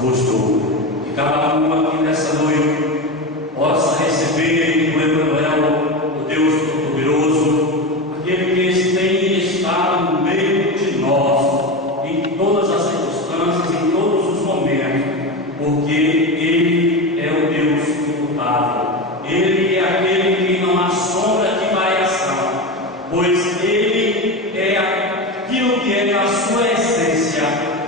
gostou. Que cada um aqui nessa noite possa receber do Emanuel, o Deus Todo-Poderoso, aquele que tem estado no meio de nós, em todas as circunstâncias, em todos os momentos, porque Ele é o Deus imutável. Ele é aquele que não há sombra de variação, pois Ele é aquilo que é da sua essência.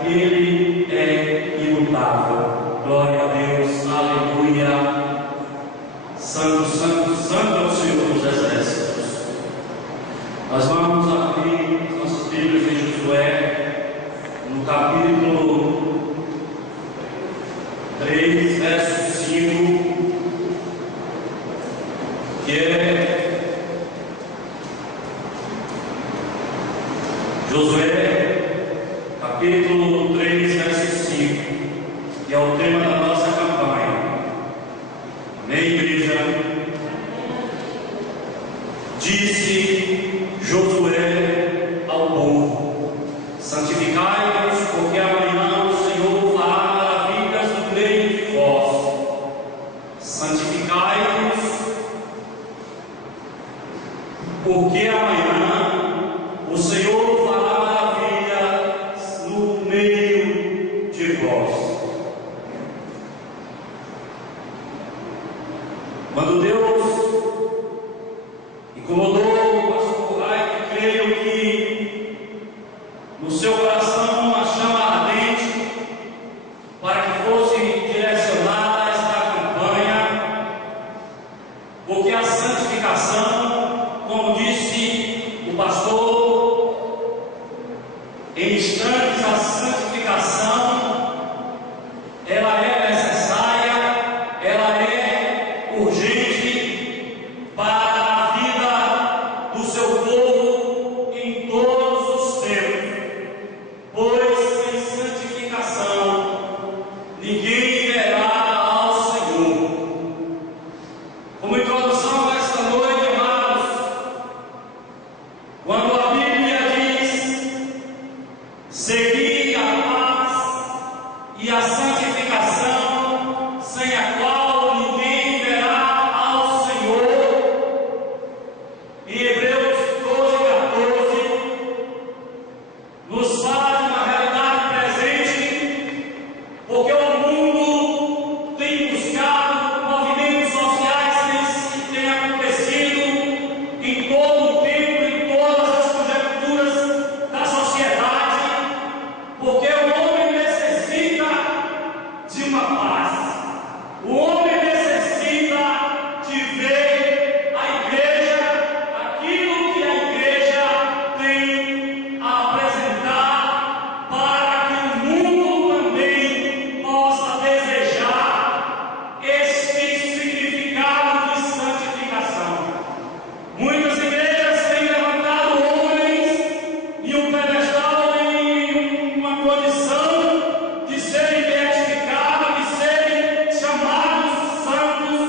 Ele é imutável. Glória a Deus, aleluia. Santo, santo, santo é o Senhor dos Exércitos. Nós vamos abrir as nossas Bíblias em Josué, no capítulo 3, verso 5, que é Josué, capítulo 3, verso 5, que é o tema da nossa campanha. Amém, igreja? Disse Josué ao povo: santificai-vos, porque amanhã o Senhor fará maravilhas no meio de vós. Santificai-vos, porque amanhã o Senhor fará maravilhas no meio de vós. Quando Deus incomodou o pastor Rai, creio que no seu coração uma chama ardente para que fosse direcionada esta campanha, porque a santificação, como disse o pastor, em instantes a santificação, ela é necessária, ela é urgente para a vida do seu povo em todos os tempos, pois sem santificação ninguém verá ao Senhor. Como introdução a esta noite, amados, quando a Bíblia diz seguir a paz e a santificação, sem a qual ninguém verá ao Senhor, em Hebreus 12:14, nos fala de uma realidade presente, porque o mundo tem buscado movimentos sociais que têm acontecido em todo o tempo, em todas as conjecturas da sociedade, porque o homem necessita de uma paz. O homem necessita de ver a igreja, aquilo que a igreja tem a apresentar, para que o mundo também possa desejar este significado de santificação. Muitas igrejas têm levantado homens em um pedestal, em uma condição de serem beatificados, de serem chamados santos,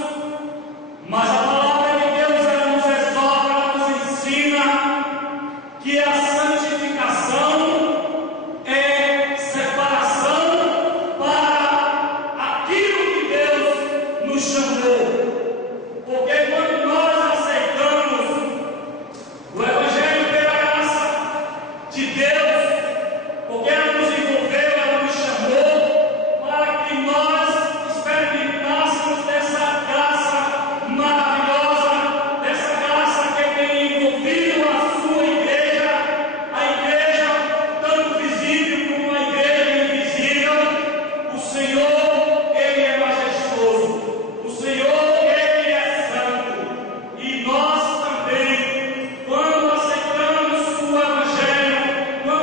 mas a palavra de Deus, ela nos exorta, ela nos ensina que a santificação é separação para aquilo que Deus nos chamou. Porque quando nós aceitamos o Evangelho pela graça de Deus, porque ela nos envolveu, ela nos chamou para que nós experimentássemos dessa graça maravilhosa, dessa graça que tem envolvido a sua igreja, a igreja tanto visível como a igreja invisível. O Senhor, Ele é majestoso, o Senhor, Ele é santo, e nós também, quando aceitamos o Evangelho, quando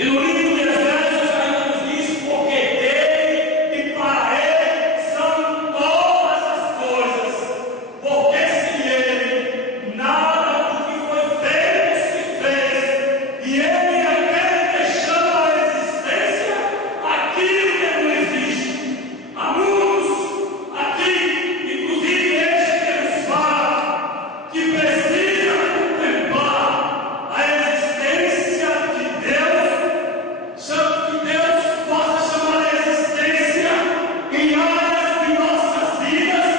E no livro de Efésios ainda nos diz: porque dele e para ele são todas as coisas, porque sem ele nada do que foi feito se fez, e ele é aquele que chama a existência aquilo que não existe. Há muitos aqui, inclusive este que nos fala, que precisa contemplar a existência de Deus, que Deus possa chamar a existência em áreas de nossas vidas,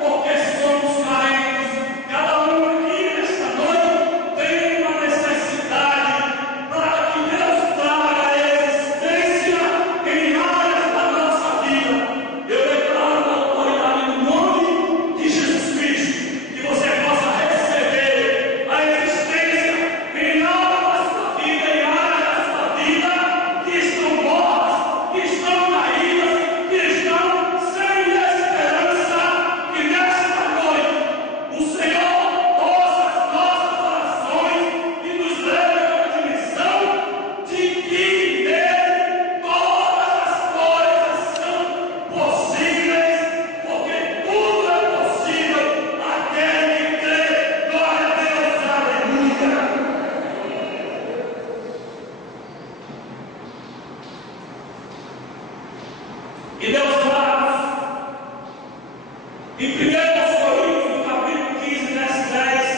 porque somos carentes. Cada um aqui nesta noite tem uma necessidade para que Deus traga a existência em áreas da nossa vida. Eu declaro na autoridade no nome de Jesus Cristo que você possa receber a existência em algo da sua vida, em áreas da sua vida que estão mortas, que estão caídas, que estão sem esperança. Que nesta noite o Senhor ouça as nossas orações e nos leve a uma dimensão de que nele todas as coisas são possíveis, porque tudo é possível àquele que crê. Glória a Deus, aleluia. E Deus fala em 1 Coríntios, capítulo 15, verso 10,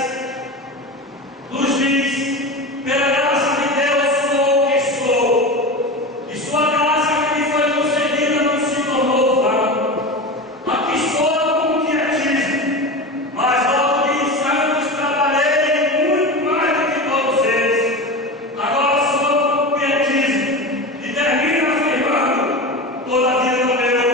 nos diz: pela graça de Deus sou o que sou, e sua graça que me foi concedida não se tornou vã. Aqui sou como quietismo, mas logo de santos trabalhei muito mais do que todos eles. Agora sou como quietismo, e termino afirmando: todavia não eu,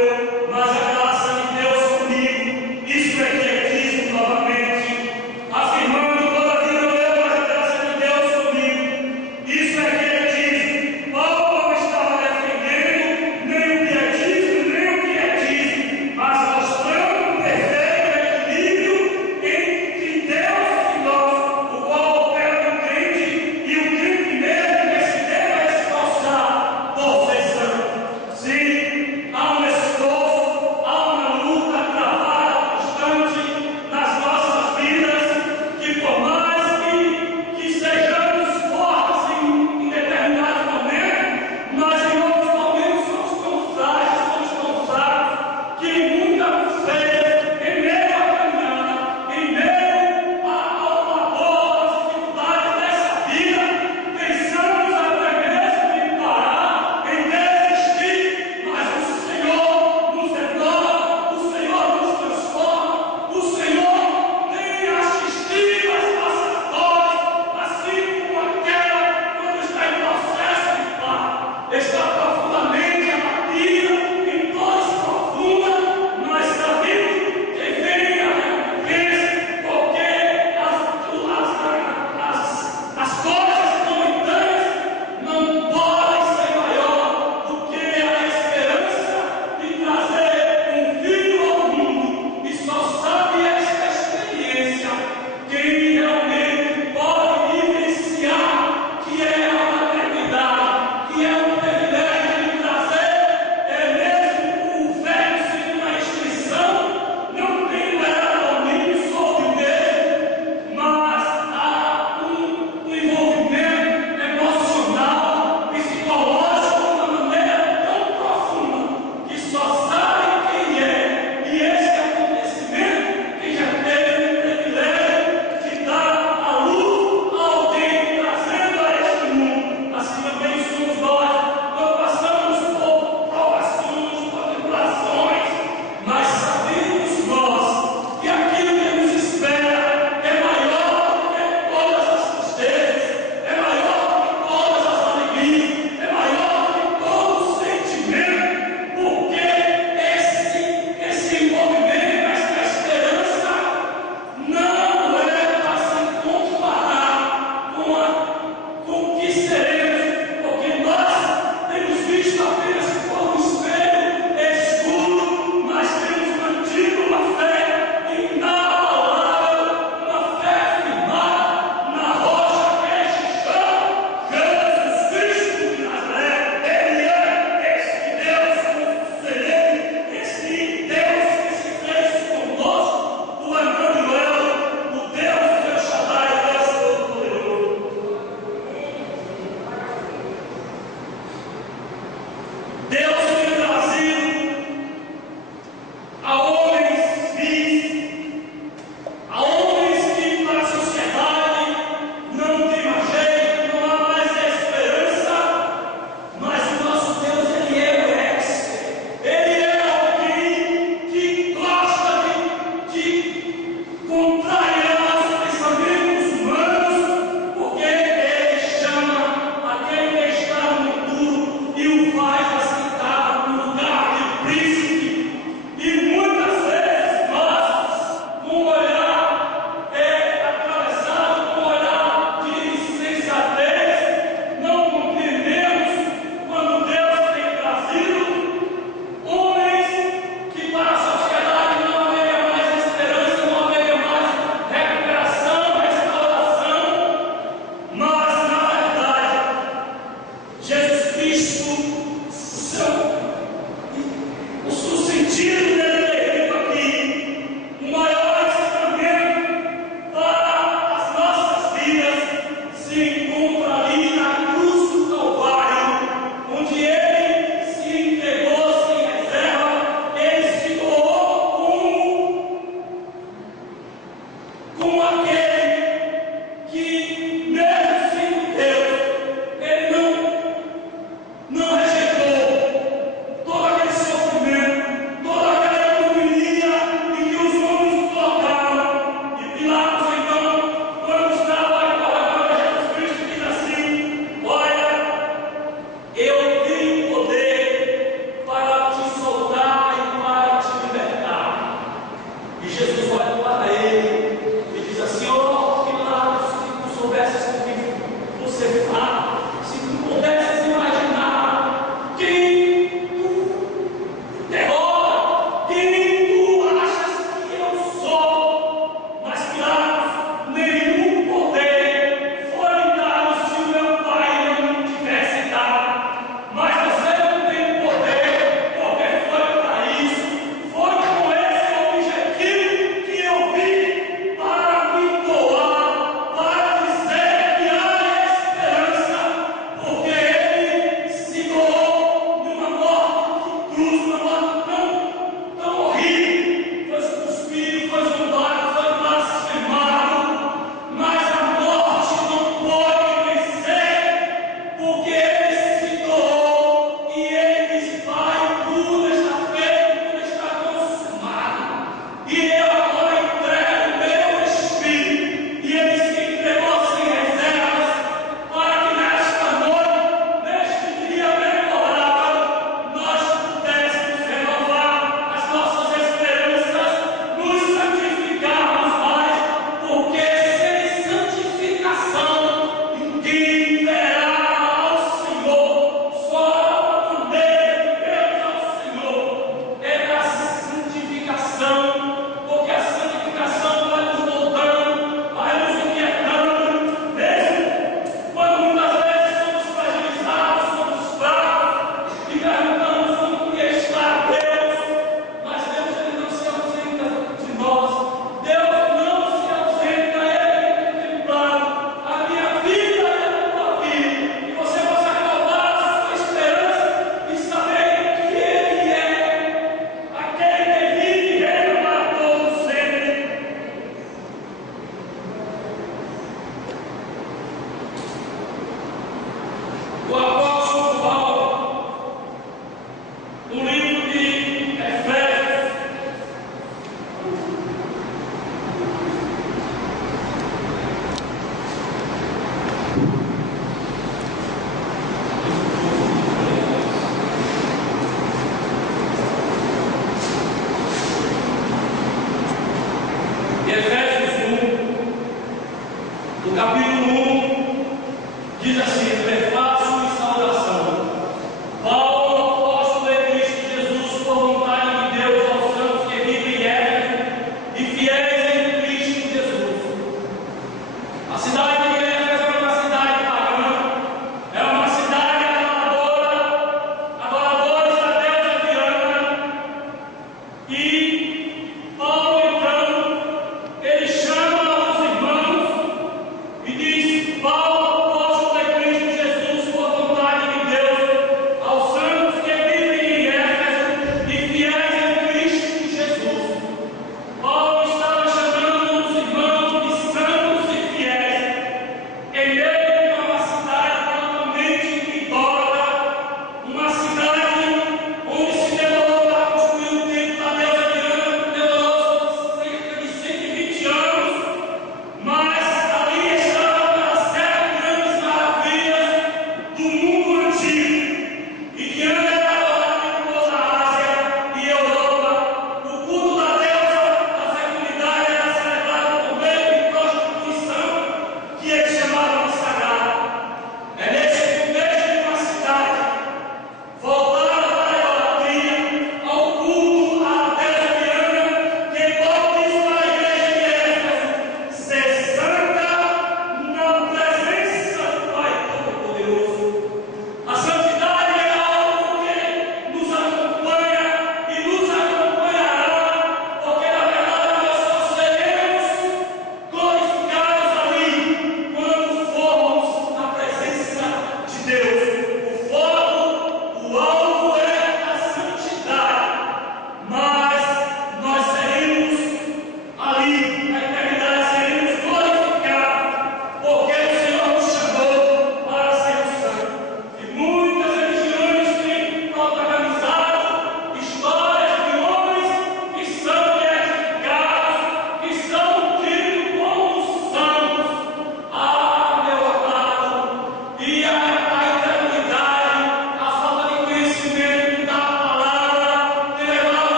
Paulo, apóstolo de Cristo Jesus,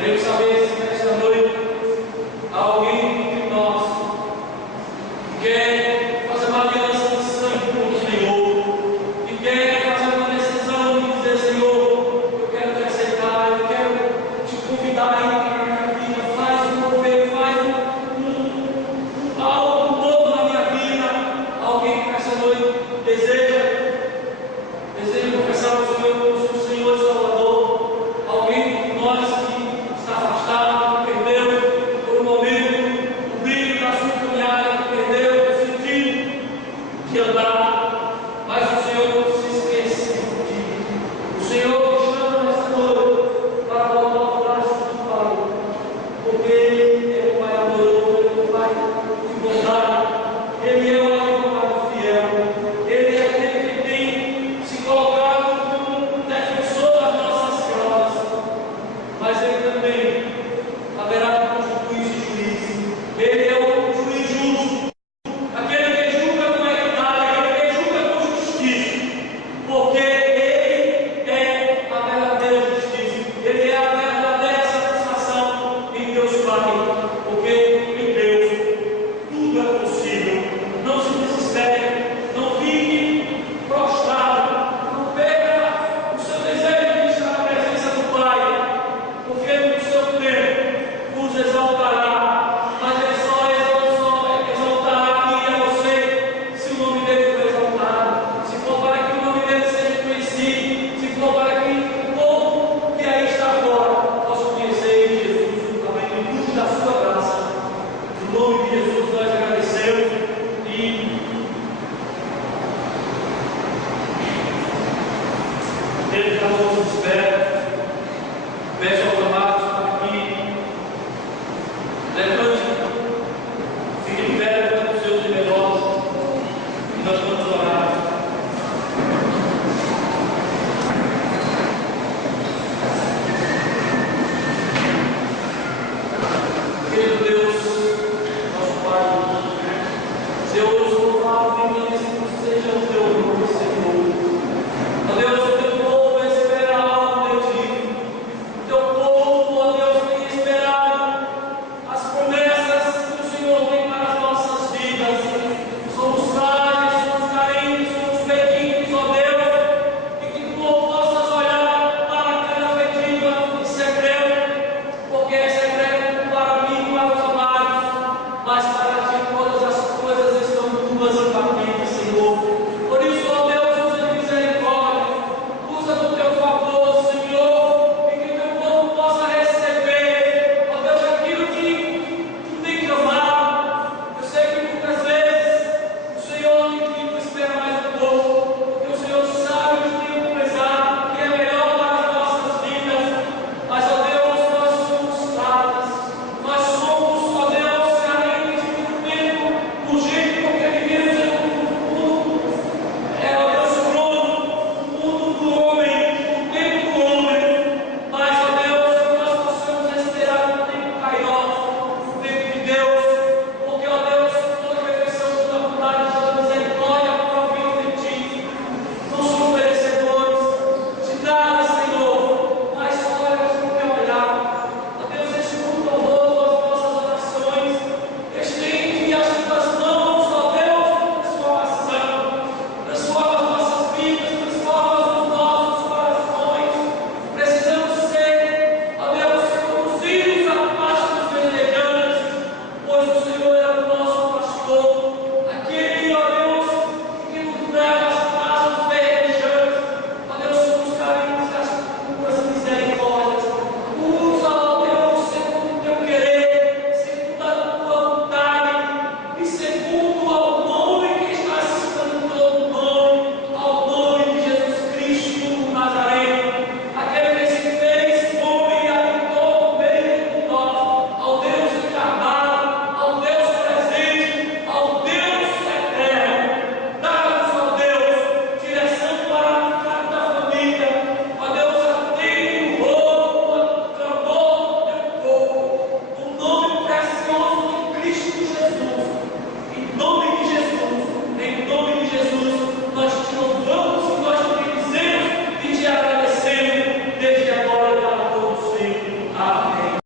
Queremos saber se nesta noite há alguém entre nós que quer fazer uma aliança de sangue com o Senhor, que quer fazer uma decisão de dizer: Senhor, eu quero te aceitar, eu quero te convidar a